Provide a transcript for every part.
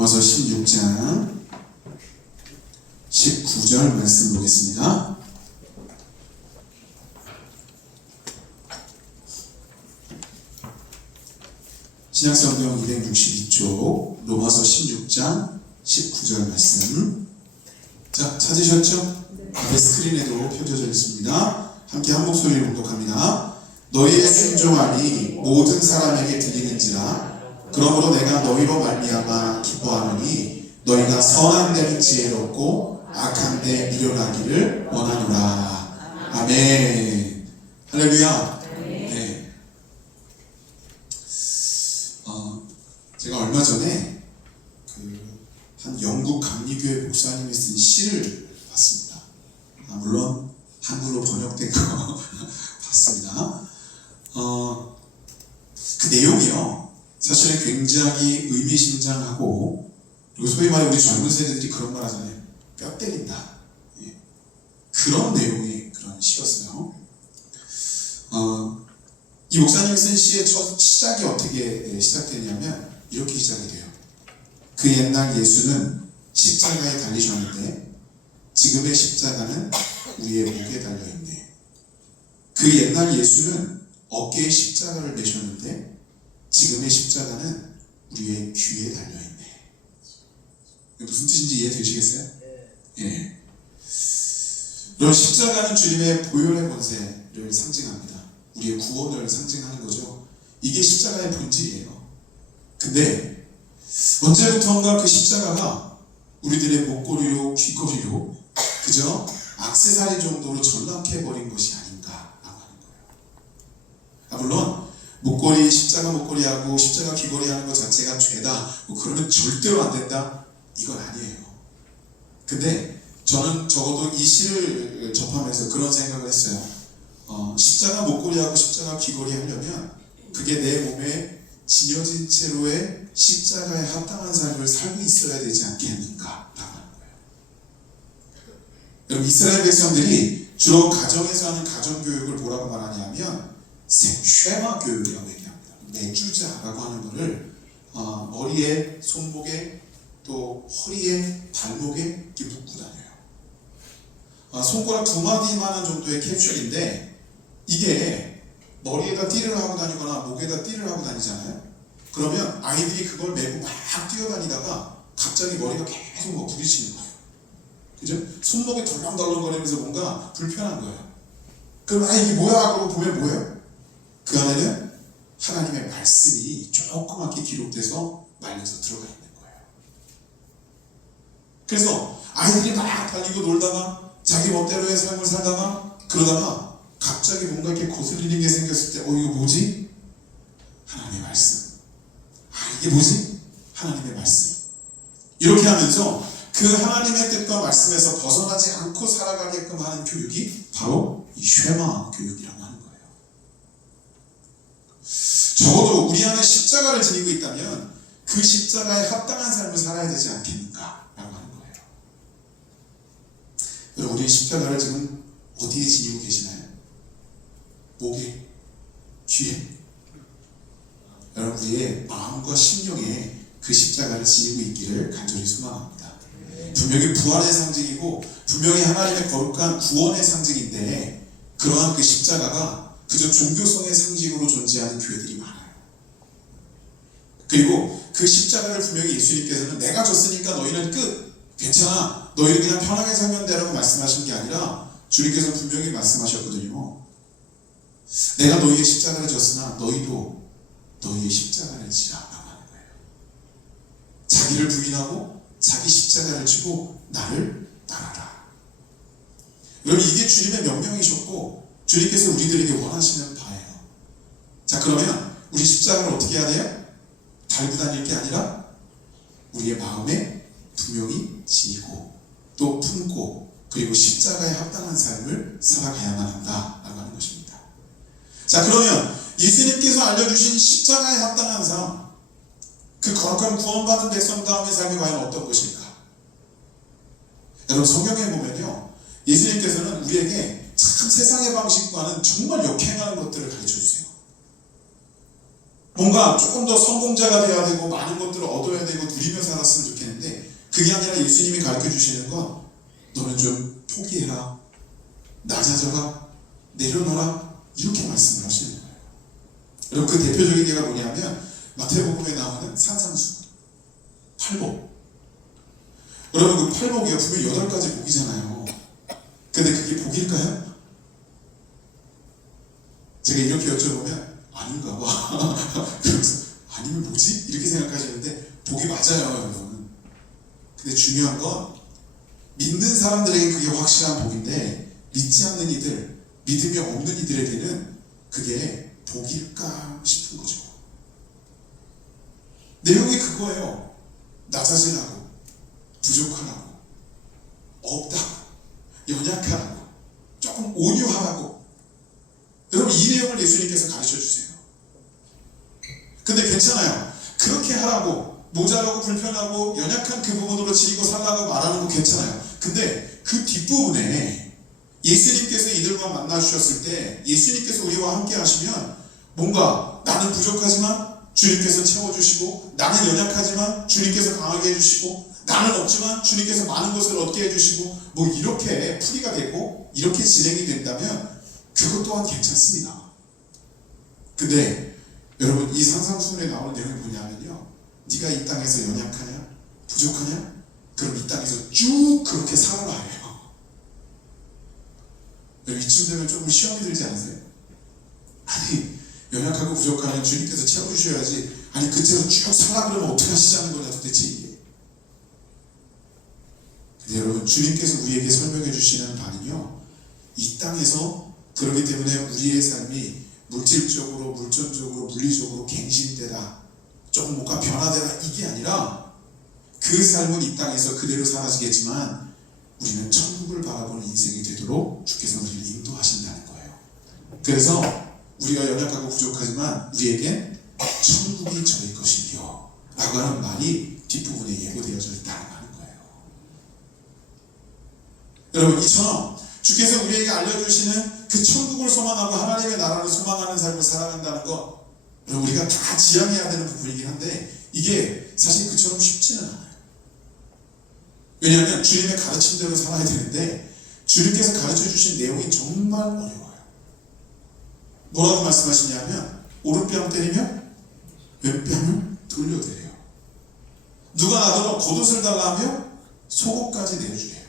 로마서 16장 19절 말씀 보겠습니다. 신약성경 262쪽 로마서 16장 19절 말씀. 자, 찾으셨죠? 앞에 스크린에도 펴져져 있습니다. 함께 한 목소리로 봉독합니다. 너희의 순종함이 모든 사람에게 들리는지라. 그러므로 내가 너희로 말미암아 기뻐하노니 너희가 선한 데는 지혜롭고 악한 데 미련하기를 원하노라. 아멘. 할렐루야. 네. 제가 얼마 전에 한 영국 감리교회 목사님이 쓴 시를 봤습니다. 물론 한글로 번역된 거 봤습니다. 그 내용이요, 사실은 굉장히 의미심장하고, 그리고 소위 말해 우리 젊은 세대들이 그런 말 하잖아요. 뼈 때린다. 예. 그런 내용의 그런 시였어요. 이 목사님이 쓴 시의 첫 시작이 어떻게 시작되냐면 이렇게 시작이 돼요. 그 옛날 예수는 십자가에 달리셨는데 지금의 십자가는 우리의 목에 달려있네. 그 옛날 예수는 어깨에 십자가를 매셨는데 지금의 십자가는 우리의 귀에 달려있네. 무슨 뜻인지 이해되시겠어요? 예. 그럼 십자가는 주님의 보혈의 권세를 상징합니다. 우리의 구원을 상징하는 거죠. 이게 십자가의 본질이에요. 근데 언제부턴가 그 십자가가 우리들의 목걸이로 귀걸이로 그저 액세서리 정도로 전락해버린 것이 아닌가라고 하는 거예요. 물론 목걸이, 십자가 목걸이하고 십자가 귀걸이 하는 것 자체가 죄다, 그러면 절대로 안 된다, 이건 아니에요. 근데 저는 적어도 이 시를 접하면서 그런 생각을 했어요. 십자가 목걸이하고 십자가 귀걸이 하려면 그게 내 몸에 지녀진 채로의 십자가에 합당한 삶을 살고 있어야 되지 않겠는가 라고 하는 거예요. 여러분, 이스라엘 백성들이 주로 가정에서 하는 가정교육을 뭐라고 말하냐면 쉐마 교육이라고 얘기합니다. 내주자라고 하는 것을 머리에, 손목에, 또 허리에, 발목에 이렇게 묶고 다녀요. 손가락 2마디만한 정도의 캡슐인데 이게 머리에다 띠를 하고 다니거나 목에다 띠를 하고 다니잖아요. 그러면 아이들이 그걸 메고 막 뛰어다니다가 갑자기 머리가 계속 막 부딪히는 거예요. 그죠? 손목이 덜렁덜렁거리면서 뭔가 불편한 거예요. 그럼 이게 뭐야? 그러고 보면 뭐예요? 그 안에는 하나님의 말씀이 조그맣게 기록돼서 말려서 들어가 있는 거예요. 그래서 아이들이 막 달리고 놀다가 자기 멋대로의 삶을 살다가 그러다가 갑자기 뭔가 이렇게 거슬리는 게 생겼을 때 이거 뭐지? 하나님의 말씀. 이게 뭐지? 하나님의 말씀. 이렇게 하면서 그 하나님의 뜻과 말씀에서 벗어나지 않고 살아가게끔 하는 교육이 바로 이 쉐마 교육이라고 하는 거예요. 적어도 우리 안에 십자가를 지니고 있다면 그 십자가에 합당한 삶을 살아야 되지 않겠는가 라고 하는 거예요. 여러분, 우리 십자가를 지금 어디에 지니고 계시나요? 목에, 귀에. 여러분, 우리의 마음과 심령에 그 십자가를 지니고 있기를 간절히 소망합니다. 분명히 부활의 상징이고 분명히 하나님의 거룩한 구원의 상징인데 그러한 그 십자가가 그저 종교성의 상징으로 존재하는 교회들이 많아요. 그리고 그 십자가를 분명히 예수님께서는 내가 졌으니까 너희는 끝, 괜찮아, 너희는 그냥 편하게 살면 되라고 말씀하신 게 아니라 주님께서 분명히 말씀하셨거든요. 내가 너희의 십자가를 졌으나 너희도 너희의 십자가를 지라라고 하는 거예요. 자기를 부인하고 자기 십자가를 지고 나를 따라라. 여러분, 이게 주님의 명령이셨고 주님께서 우리들에게 원하시는 바예요. 자, 그러면 우리 십자가를 어떻게 해야 돼요? 달고 다닐 게 아니라 우리의 마음에 분명히 지니고 또 품고 그리고 십자가에 합당한 삶을 살아가야만 한다라고 하는 것입니다. 자, 그러면 예수님께서 알려주신 십자가에 합당한 삶, 그 거룩한 구원받은 백성다움의 삶이 과연 어떤 것일까? 여러분, 성경에 보면요, 예수님께서는 우리에게 참 세상의 방식과는 정말 역행하는 것들을 가르쳐주세요. 뭔가 조금 더 성공자가 돼야 되고 많은 것들을 얻어야 되고 누리며 살았으면 좋겠어요. 그게 아니라 예수님이 가르쳐 주시는 건 너는 좀 포기해라, 낮아져라, 내려놔라, 이렇게 말씀을 하시는 거예요. 여러분, 그 대표적인 예가 뭐냐면 마태복음에 나오는 산상수, 팔복. 여러분, 그 팔복이요 분명 8가지 복이잖아요. 근데 그게 복일까요? 제가 이렇게 여쭤보면 아닌가 봐. 그러면서 아니면 뭐지? 이렇게 생각하시는데 복이 맞아요, 여러분. 근데 중요한 건 믿는 사람들에게 그게 확실한 복인데 믿지 않는 이들, 믿음이 없는 이들에게는 그게 복일까 싶은 거죠. 내용이 그거예요. 낮아지라고, 부족하라고, 없다고, 연약하라고, 조금 온유하라고. 여러분, 이 내용을 예수님께서 가르쳐 주세요. 근데 괜찮아요. 그렇게 하라고, 모자라고 불편하고 연약한 그 부분으로 지리고 살라고 말하는 거 괜찮아요. 근데 그 뒷부분에 예수님께서 이들과 만나 주셨을 때 예수님께서 우리와 함께 하시면 뭔가 나는 부족하지만 주님께서 채워주시고, 나는 연약하지만 주님께서 강하게 해주시고, 나는 없지만 주님께서 많은 것을 얻게 해주시고, 뭐 이렇게 풀이가 되고 이렇게 진행이 된다면 그것 또한 괜찮습니다. 근데 여러분, 이 상상수문에 나오는 내용이 뭐냐면요, 네가 이 땅에서 연약하냐? 부족하냐? 그럼 이 땅에서 쭉 그렇게 살아라 해요. 여러분, 이쯤 되면 조금 시험이 들지 않으세요? 아니, 연약하고 부족하면 주님께서 채워주셔야지, 아니 그대로 쭉 살아 그러면 어떻게 하시자는 거냐 도대체 이게. 근데 여러분, 주님께서 우리에게 설명해 주시는 바는요, 이 땅에서 그렇기 때문에 우리의 삶이 물질적으로, 물전적으로, 물리적으로 갱신되다, 조금 뭔가 변화되다, 이게 아니라 그 삶은 이 땅에서 그대로 사라지겠지만 우리는 천국을 바라보는 인생이 되도록 주께서 우리를 인도하신다는 거예요. 그래서 우리가 연약하고 부족하지만 우리에겐 천국이 저희 것이며 라고 하는 말이 뒷부분에 예고되어져 있다는 거예요. 여러분, 이처럼 주께서 우리에게 알려주시는 그 천국을 소망하고 하나님의 나라를 소망하는 삶을 살아간다는 것, 우리가 다 지향해야 되는 부분이긴 한데 이게 사실 그처럼 쉽지는 않아요. 왜냐하면 주님의 가르침대로 살아야 되는데 주님께서 가르쳐 주신 내용이 정말 어려워요. 뭐라고 말씀하시냐면 오른뺨 때리면 왼뺨을 돌려드려요. 누가 나더러 겉옷을 달라 하면 속옷까지 내주래요.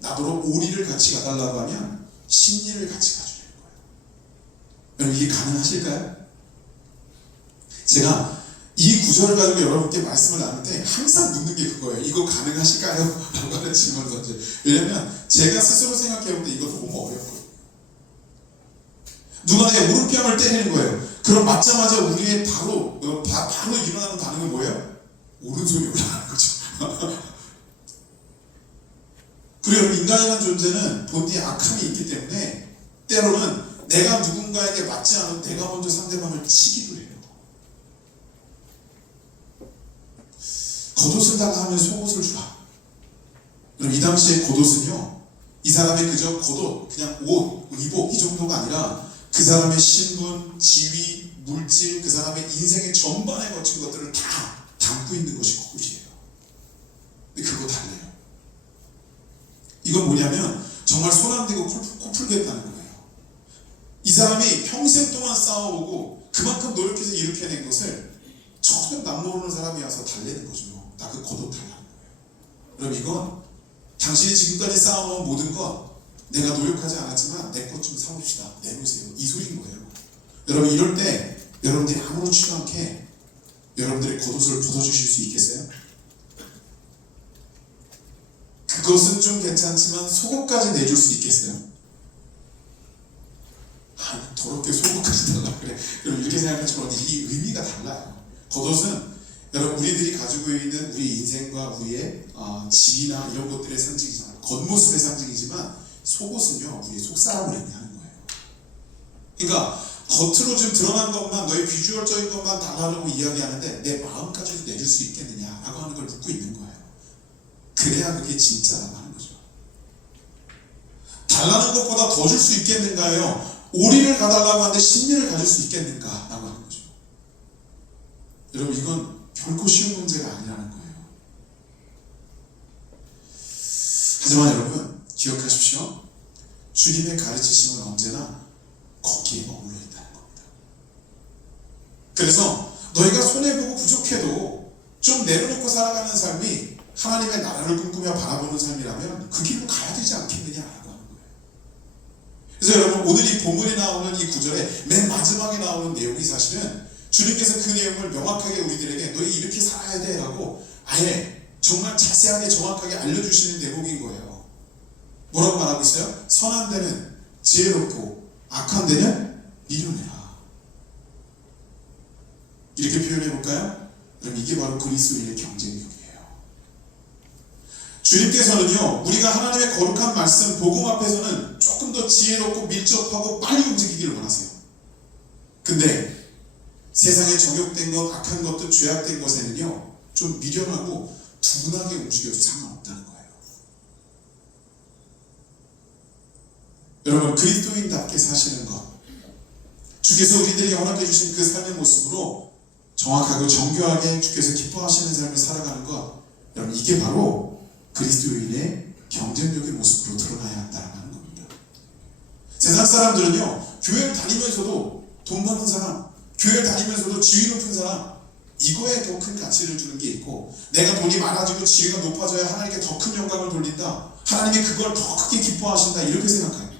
나더러 오리를 같이 가달라고 하면 심리를 같이 가주려는 거예요. 여러분, 이게 가능하실까요? 제가 이 구절을 가지고 여러분께 말씀을 나눌 때 항상 묻는 게 그거예요. 이거 가능하실까요? 라고 하는 질문을 던져요. 왜냐면 제가 스스로 생각해볼 때 이거 너무 어렵거든요. 누가 내 오른뺨을 때리는 거예요. 그럼 맞자마자 우리의 바로 일어나는 반응은 뭐예요? 오른손이 올라가는 거죠. 그리고 여러분, 인간이라는 존재는 본인의 악함이 있기 때문에 때로는 내가 누군가에게 맞지 않은 내가 먼저 상대방을 치기도 해요. 겉옷을 달라 하면 속옷을 주라. 그럼 이 당시에 겉옷은요, 이 사람의 그저 겉옷, 그냥 옷, 의복 이 정도가 아니라 그 사람의 신분, 지위, 물질, 그 사람의 인생의 전반에 거친 것들을 다 담고 있는 것이 겉옷이에요. 근데 그거 달라요. 이건 뭐냐면 정말 손 안 대고 코 풀겠다는 거예요. 이 사람이 평생 동안 싸워오고 그만큼 노력해서 이렇게 해낸 것을 처음 남 모르는 사람이 와서 달래는 거죠. 나 그 겉옷 달라는 거예요. 그럼 이건 당신이 지금까지 쌓아놓은 모든 것, 내가 노력하지 않았지만 내 것 좀 사옵시다, 내놓으세요, 이 소리인 거예요. 여러분, 이럴 때 여러분들이 아무렇지도 않게 여러분들의 겉옷을 벗어주실 수 있겠어요? 그것은 좀 괜찮지만 속옷까지 내줄 수 있겠어요? 더럽게 속옷까지 달라 그래. 여러분, 이렇게 생각하지만 이 의미가 달라요. 겉옷은 여러분, 우리들이 가지고 있는 우리 인생과 우리의 지위나 이런 것들의 상징이잖아요. 겉모습의 상징이지만 속옷은요, 우리의 속사람을 의미하는 거예요. 그러니까 겉으로 좀 드러난 것만, 너의 비주얼적인 것만 달라고 이야기하는데 내 마음까지도 내줄 수 있겠느냐라고 하는 걸 묻고 있는 거예요. 그래야 그게 진짜라고 하는 거죠. 달라는 것보다 더 줄 수 있겠는가요? 오리를 가달라고 하는데 심리를 가질 수 있겠는가라고 하는 거죠. 여러분, 이건 결코 쉬운 문제가 아니라는 거예요. 하지만 여러분 기억하십시오. 주님의 가르치심은 언제나 거기에 머물러 있다는 겁니다. 그래서 너희가 손해보고 부족해도 좀 내려놓고 살아가는 삶이 하나님의 나라를 꿈꾸며 바라보는 삶이라면 그 길로 가야 되지 않겠느냐라고 하는 거예요. 그래서 여러분 오늘 이 본문에 나오는 이 구절의 맨 마지막에 나오는 내용이 사실은 주님께서 그 내용을 명확하게 우리들에게 너희 이렇게 살아야 돼 라고 아예 정말 자세하게 정확하게 알려주시는 대목인 거예요. 뭐라고 말하고 있어요? 선한 데는 지혜롭고 악한 데는 미련해라. 이렇게 표현해 볼까요? 그럼 이게 바로 그리스도인의 경쟁력이에요. 주님께서는요, 우리가 하나님의 거룩한 말씀, 복음 앞에서는 조금 더 지혜롭고 밀접하고 빨리 움직이기를 원하세요. 근데 세상에 정욕된 것, 악한 것도 죄악된 것에는요, 좀 미련하고 둔하게 움직여도 상관없다는 거예요. 여러분, 그리스도인답게 사시는 것, 주께서 우리들에게 허락해 주신 그 삶의 모습으로 정확하고 정교하게 주께서 기뻐하시는 삶을 살아가는 것, 여러분 이게 바로 그리스도인의 경쟁력의 모습으로 드러나야 한다는 겁니다. 세상 사람들은요, 교회를 다니면서도 돈 많은 사람, 교회를 다니면서도 지위 높은 사람, 이거에 더 큰 가치를 주는 게 있고, 내가 돈이 많아지고 지위가 높아져야 하나님께 더 큰 영광을 돌린다, 하나님이 그걸 더 크게 기뻐하신다, 이렇게 생각해요.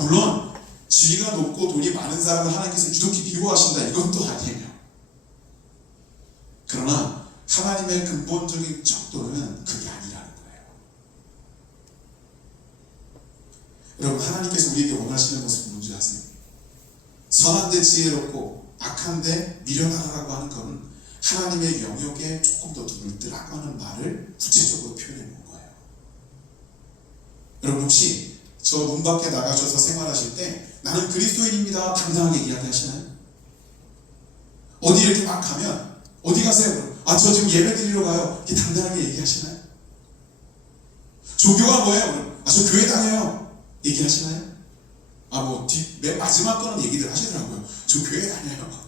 물론 지위가 높고 돈이 많은 사람을 하나님께서 유독히 미워하신다, 이건 또 아니에요. 그러나 하나님의 근본적인 척도는 그게 아니라는 거예요. 여러분, 하나님께서 우리에게 원하시는 모습은 뭔지 아세요? 선한데 지혜롭고 악한데 미련하라고 하는 것은 하나님의 영역에 조금 더 눈을 뜨라고 하는 말을 구체적으로 표현해 본 거예요. 여러분 혹시 저 문 밖에 나가셔서 생활하실 때 나는 그리스도인입니다 당당하게 이야기하시나요? 어디 이렇게 막 가면 어디 가세요? 아, 저 지금 예배 드리러 가요. 이렇게 당당하게 얘기하시나요? 종교가 뭐예요? 아, 저 교회 다녀요. 얘기하시나요? 아, 뭐 맨 마지막 거는 얘기들 하시더라고요. 저 교회 다녀요.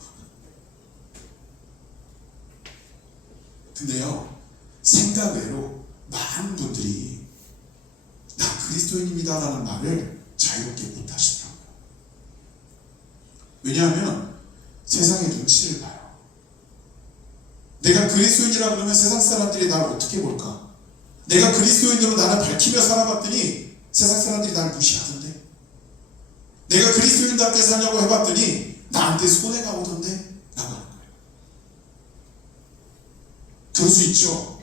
근데요, 생각 외로 많은 분들이 나 그리스도인입니다 라는 말을 자유롭게 못 하시더라고요. 왜냐하면 세상의 눈치를 봐요. 내가 그리스도인이라 그러면 세상 사람들이 나를 어떻게 볼까? 내가 그리스도인으로 나를 밝히며 살아봤더니 세상 사람들이 나를 무시하던데, 내가 그리스도인답게 살려고 해봤더니 나한테 손해가 오던데 라고 하는 거예요. 그럴 수 있죠.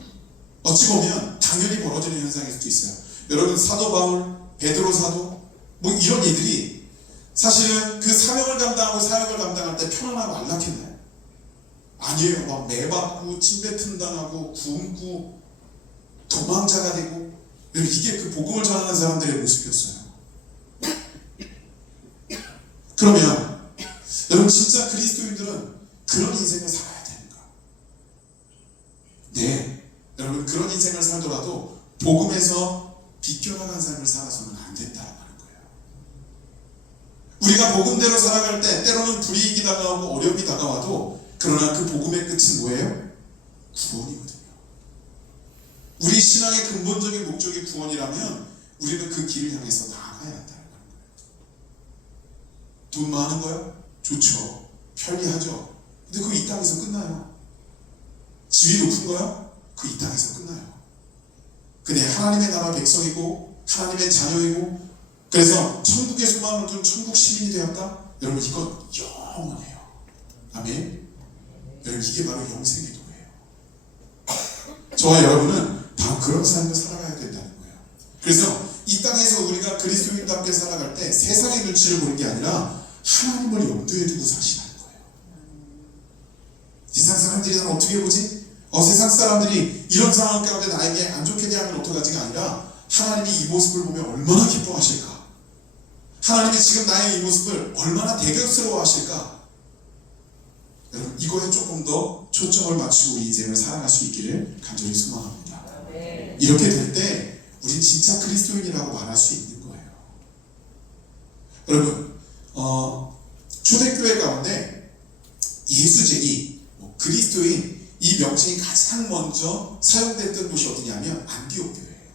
어찌 보면 당연히 벌어지는 현상일 수도 있어요. 여러분, 사도 바울, 베드로 사도 뭐 이런 이들이 사실은 그 사명을 감당하고 사역을 감당할 때 편안하고 안락했나요? 아니에요. 막 매받고 침뱉음 당하고 굶고 도망자가 되고, 이게 그 복음을 전하는 사람들의 모습이었어요. 그러면 여러분, 진짜 그리스도인들은 그런 인생을 살아야 되는가? 네, 여러분, 그런 인생을 살더라도 복음에서 비껴나간 삶을 살아서는 안 된다고 하는 거예요. 우리가 복음대로 살아갈 때 때로는 불이익이 다가오고 어려움이 다가와도, 그러나 그 복음의 끝은 뭐예요? 구원이거든요. 우리 신앙의 근본적인 목적이 구원이라면 우리는 그 길을 향해서 나아가야 한다는 거예요. 돈 많은 거요? 좋죠. 편리하죠. 근데 그거 이 땅에서 끝나요. 지위 높은 거요? 그 이 땅에서 끝나요. 근데 하나님의 나라 백성이고 하나님의 자녀이고, 그래서 천국의 소망을 둔 천국 시민이 되었다? 여러분, 이건 영원해요. 아멘. 여러분, 이게 바로 영생의 도예요. 저와 여러분은 바로 그런 삶을 살아가야 된다는 거예요. 그래서 이 땅에서 우리가 그리스도인답게 살아갈 때 세상의 눈치를 보는 게 아니라 하나님을 염두에 두고 사시라는 거예요. 세상 사람들이 나를 어떻게 보지? 세상 사람들이 이런 상황 가운데 나에게 안 좋게 대하면 어떡하지가 아니라, 하나님이 이 모습을 보면 얼마나 기뻐하실까? 하나님이 지금 나의 이 모습을 얼마나 대견스러워 하실까? 여러분, 이거에 조금 더 초점을 맞추고 우리 인생을 살아갈 수 있기를 간절히 소망합니다. 이렇게 될 때 우린 진짜 그리스도인이라고 말할 수 있는 거예요. 여러분, 초대교회 가운데 예수쟁이, 그리스도인, 이 명칭이 가장 먼저 사용됐던 곳이 어디냐면 안디옥 교회예요.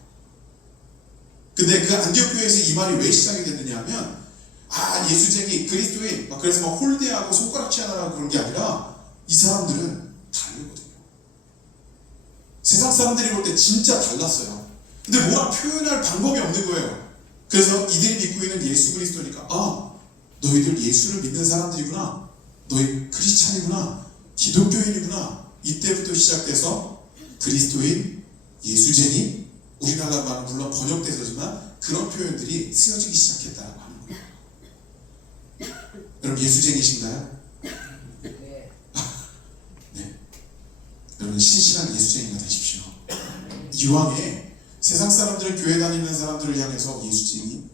근데 그 안디옥 교회에서 이 말이 왜 시작이 됐느냐 하면 예수쟁이 그리스도인 그래서 막 홀대하고 손가락질 하느라고 그런 게 아니라 이 사람들은 다르거든요. 세상 사람들이 볼 때 진짜 달랐어요. 근데 뭐라 표현할 방법이 없는 거예요. 그래서 이들이 믿고 있는 예수 그리스도니까 너희들 예수를 믿는 사람들이구나, 너희 크리스찬이구나, 기독교인이구나. 이때부터 시작돼서 그리스도인, 예수쟁이, 우리나라 말은 물론 번역돼서지만 그런 표현들이 쓰여지기 시작했다라고 하는 거예요. 여러분 예수쟁이신가요? 네. 여러분 신실한 예수쟁이가 되십시오. 이왕에 세상 사람들은 교회 다니는 사람들을 향해서 예수쟁이,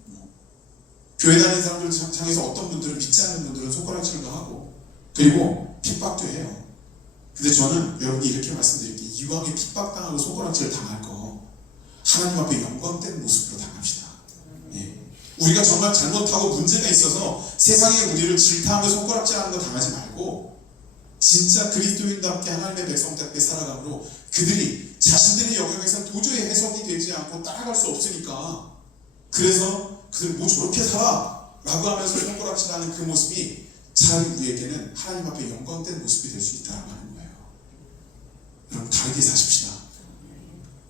교회 다니는 사람들을 향해서 어떤 분들은 믿지 않는 분들은 손가락질도 하고 그리고 핍박도 해요. 근데 저는 여러분이 이렇게 말씀드릴게요. 이왕에 핍박당하고 손가락질 당할 거 하나님 앞에 영광된 모습으로 당합시다. 우리가 정말 잘못하고 문제가 있어서 세상에 우리를 질타하며 손가락질하는 거 당하지 말고 진짜 그리스도인답게 하나님의 백성답게 살아감으로 그들이 자신들의 영역에서 도저히 해석이 되지 않고 따라갈 수 없으니까 그래서 그들 뭐 저렇게 살아 라고 하면서 손가락질하는 그 모습이 차라리 우리에게는 하나님 앞에 영광된 모습이 될 수 있다고 하는 거예요. 여러분 다르게 사십시다.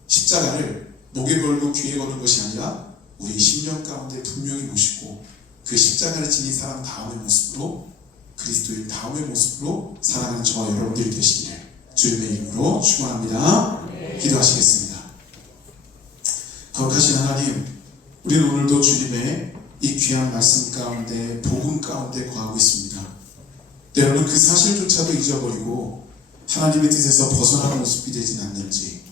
십자가를 목에 걸고 귀에 거는 것이 아니라 우리 심령 가운데 분명히 모시고 그 십자가를 지닌 사람 다음의 모습으로 그리스도인 다음의 모습으로 살아가는 저와 여러분들이 되시기를 주님의 이름으로 축원합니다. 기도하시겠습니다. 거룩하신 하나님, 우리는 오늘도 주님의 이 귀한 말씀 가운데 복음 가운데 거하고 있습니다. 때로는 그 사실조차도 잊어버리고 하나님의 뜻에서 벗어나는 모습이 되진 않는지,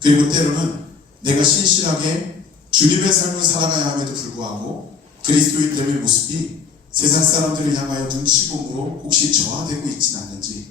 그리고 때로는 내가 신실하게 주님의 삶을 살아가야 함에도 불구하고 그리스도인됨의 모습이 세상 사람들을 향하여 눈치보므로 혹시 저하되고 있지는 않는지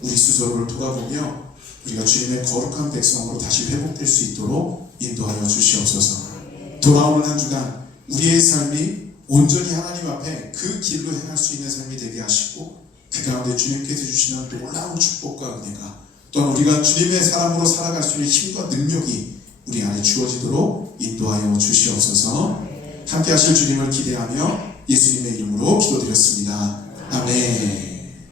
우리 스스로를 돌아보며 우리가 주님의 거룩한 백성으로 다시 회복될 수 있도록 인도하여 주시옵소서. 돌아오는 한 주간 우리의 삶이 온전히 하나님 앞에 그 길로 행할 수 있는 삶이 되게 하시고 그 가운데 주님께서 주시는 놀라운 축복과 은혜가 또한 우리가 주님의 사람으로 살아갈 수 있는 힘과 능력이 우리 안에 주어지도록 인도하여 주시옵소서. 함께 하실 주님을 기대하며 예수님의 이름으로 기도드렸습니다. 아멘.